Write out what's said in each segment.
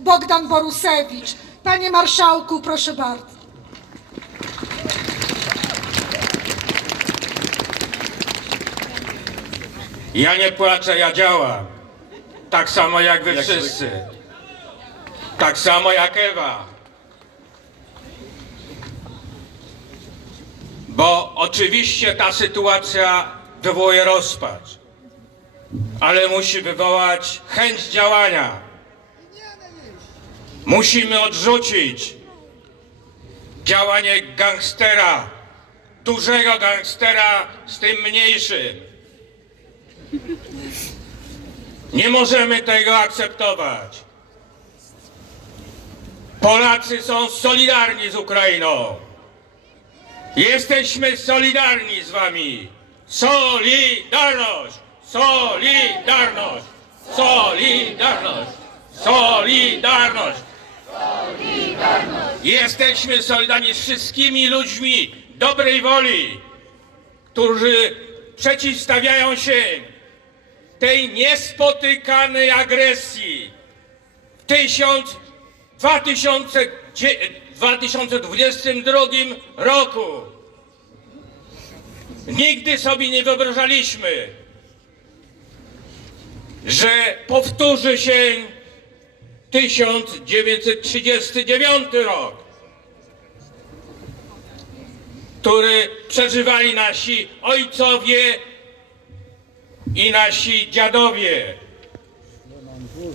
Bogdan Borusewicz. Panie marszałku, proszę bardzo. Ja nie płaczę, ja działam. Tak samo jak wy wszyscy. Tak samo jak Ewa. Bo oczywiście ta sytuacja wywołuje rozpacz, ale musi wywołać chęć działania. Musimy odrzucić działanie gangstera, dużego gangstera z tym mniejszym. Nie możemy tego akceptować. Polacy są solidarni z Ukrainą. Jesteśmy solidarni z wami. Solidarność! Solidarność! Solidarność! Solidarność! Jesteśmy solidarni z wszystkimi ludźmi dobrej woli, którzy przeciwstawiają się tej niespotykanej agresji w tysiąc, 2000, 2022 roku. Nigdy sobie nie wyobrażaliśmy, że powtórzy się 1939 rok, który przeżywali nasi ojcowie i nasi dziadowie.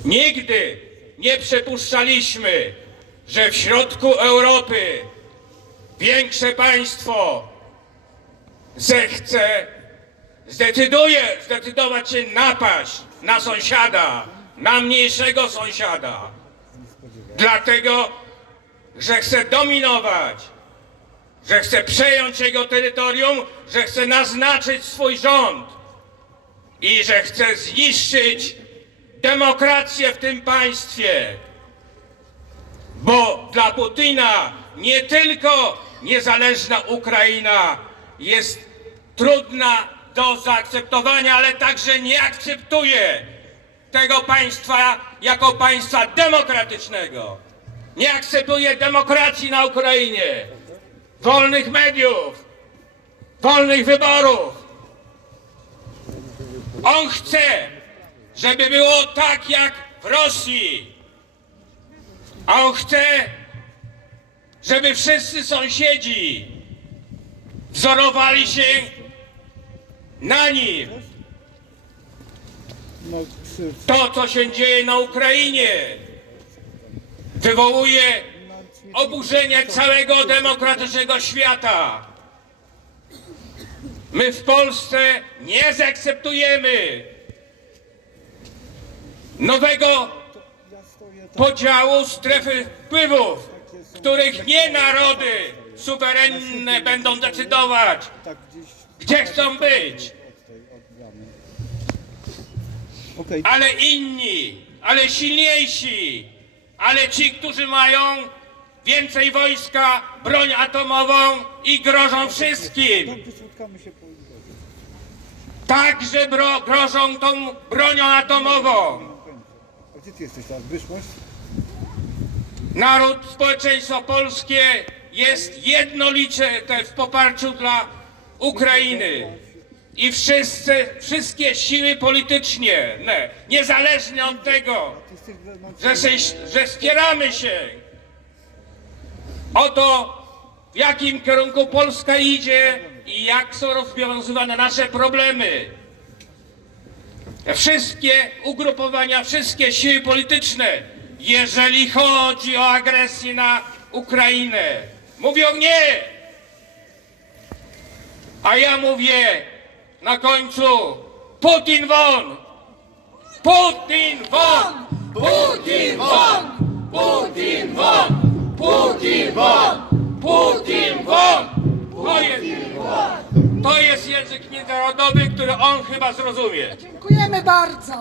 Nigdy nie przypuszczaliśmy, że w środku Europy większe państwo zechce, zdecyduje, zdecydować się napaść na sąsiada, na mniejszego sąsiada. Dlatego, że chce dominować, że chce przejąć jego terytorium, że chce naznaczyć swój rząd i że chce zniszczyć demokrację w tym państwie. Bo dla Putina nie tylko niezależna Ukraina jest trudna do zaakceptowania, ale także nie akceptuje tego państwa jako państwa demokratycznego. Nie akceptuje demokracji na Ukrainie, wolnych mediów, wolnych wyborów. On chce, żeby było tak jak w Rosji. A on chce, żeby wszyscy sąsiedzi wzorowali się na nim. No, To, co się dzieje na Ukrainie, wywołuje oburzenie całego demokratycznego świata. My w Polsce nie zaakceptujemy nowego podziału strefy wpływów, których nie narody suwerenne będą decydować, gdzie chcą być, od tej, od bramy. Okej, ale inni, ale silniejsi, ale ci, którzy mają więcej wojska, broń atomową i grożą wszystkim. Także bro, grożą tą bronią atomową. A gdzie ty jesteś teraz? Wyszłość? Naród, społeczeństwo polskie jest jednolicie te w poparciu dla Ukrainy. I wszyscy, wszystkie siły polityczne, ne, niezależnie od tego, że, się, że spieramy się o to, w jakim kierunku Polska idzie i jak są rozwiązywane nasze problemy. Wszystkie ugrupowania, wszystkie siły polityczne, jeżeli chodzi o agresję na Ukrainę, mówią nie. A ja mówię na końcu Putin won! Putin won! Putin won! Putin won! Putin won! Putin won! To jest, to jest język międzynarodowy, który on chyba zrozumie. Dziękujemy bardzo.